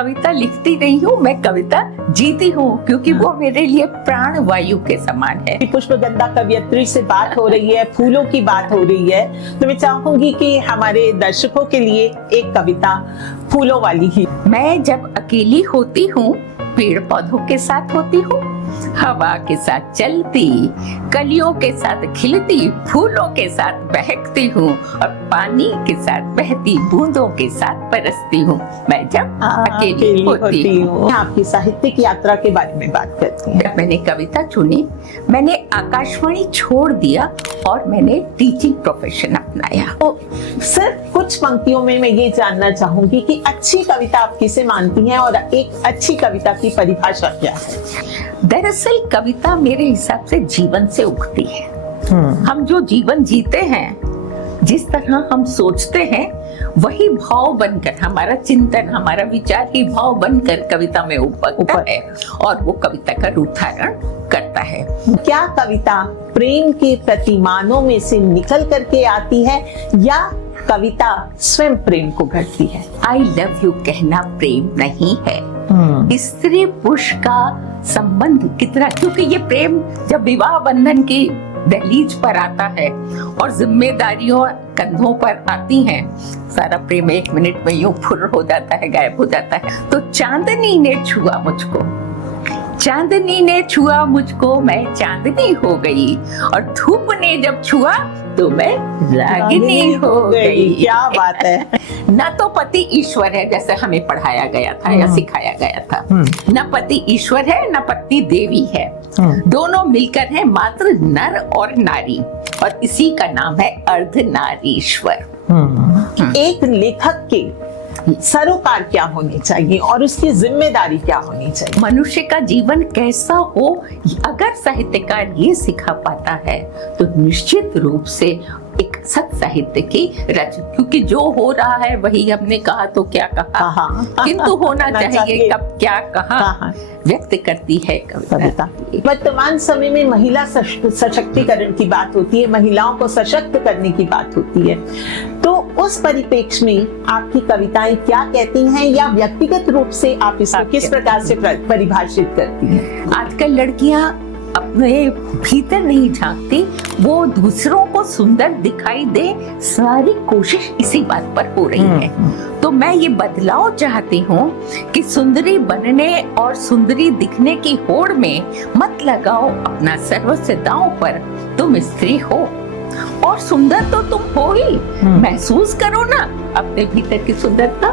कविता लिखती नहीं हूँ, मैं कविता जीती हूँ, क्योंकि वो मेरे लिए प्राण वायु के समान है। पुष्पगंधा कवियत्री से बात हो रही है, फूलों की बात हो रही है, तो मैं चाहूंगी कि हमारे दर्शकों के लिए एक कविता फूलों वाली ही। मैं जब अकेली होती हूँ, पेड़ पौधों के साथ होती हूँ, हवा के साथ चलती, कलियों के साथ खिलती, फूलों के साथ बहकती हूँ और पानी के साथ बहती बूंदों के साथ बरसती हूँ। मैं जब अकेली होती हूँ। आपकी साहित्यिक यात्रा के बारे में बात करते हैं। जब मैंने कविता चुनी, मैंने आकाशवाणी छोड़ दिया और मैंने टीचिंग प्रोफेशन अपनाया। तो सिर्फ कुछ पंक्तियों में मैं ये जानना चाहूंगी कि अच्छी कविता आप किसे मानती हैं और एक अच्छी कविता की परिभाषा क्या है? दरअसल कविता मेरे हिसाब से जीवन से उठती है। हम जो जीवन जीते हैं, जिस तरह हम सोचते हैं, वही भाव बनकर, हमारा चिंतन, हमारा विचार ही भाव बनकर कविता में उपकता है और वो कविता का रूप धारण करता है। क्या कविता प्रेम के प्रतिमानों में से निकल करके आती है या कविता स्वयं प्रेम को गढ़ती है? आई लव यू कहना प्रेम नहीं है। स्त्री पुरुष का संबंध कितना, क्योंकि ये प्रेम जब विवाह बंधन की दहलीज पर आता है और जिम्मेदारियों कंधों पर आती हैं, सारा प्रेम 1 मिनट में यूं फुर्र हो जाता है, गायब हो जाता है। तो चांदनी ने छुआ मुझको, चांदनी ने छुआ मुझको, मैं चांदनी हो गई, और धूप ने जब छुआ तो मैं रागिनी हो गई। क्या बात है। न तो पति ईश्वर है जैसे हमें पढ़ाया गया था या सिखाया गया था, न पति ईश्वर है न पत्नी देवी है, दोनों मिलकर हैं मात्र नर और नारी, और इसी का नाम है अर्धनारीश्वर। एक लेखक के सरोकार क्या होनी चाहिए और उसकी जिम्मेदारी क्या होनी चाहिए? मनुष्य का जीवन कैसा हो, अगर साहित्यकार ये सिखा पाता है तो निश्चित रूप से एक सत साहित्य की रचना, क्योंकि जो हो रहा है वही हमने कहा तो क्या कहा, किंतु होना चाहिए कब क्या कहा, व्यक्त करती है कविता। वर्तमान समय में महिला सशक्तिकरण की बात होती है, महिलाओं को सशक्त करने की बात होती है, तो उस परिप्रेक्ष्य में आपकी कविताएं क्या कहती हैं या व्यक्तिगत रूप से आप इसको किस प्रकार से परिभाषित करती हैं? आजकल लड़कियां अपने भीतर नहीं झांकती, वो दूसरों को सुंदर दिखाई दे, सारी कोशिश इसी बात पर हो रही है। तो मैं ये बदलाव चाहती हूँ कि सुंदरी बनने और सुंदरी दिखने की होड़ में मत लगाओ अपना सर्वस्व दांव पर। तुम स्त्री हो और सुंदर तो तुम हो ही, महसूस करो ना अपने भीतर की सुंदरता।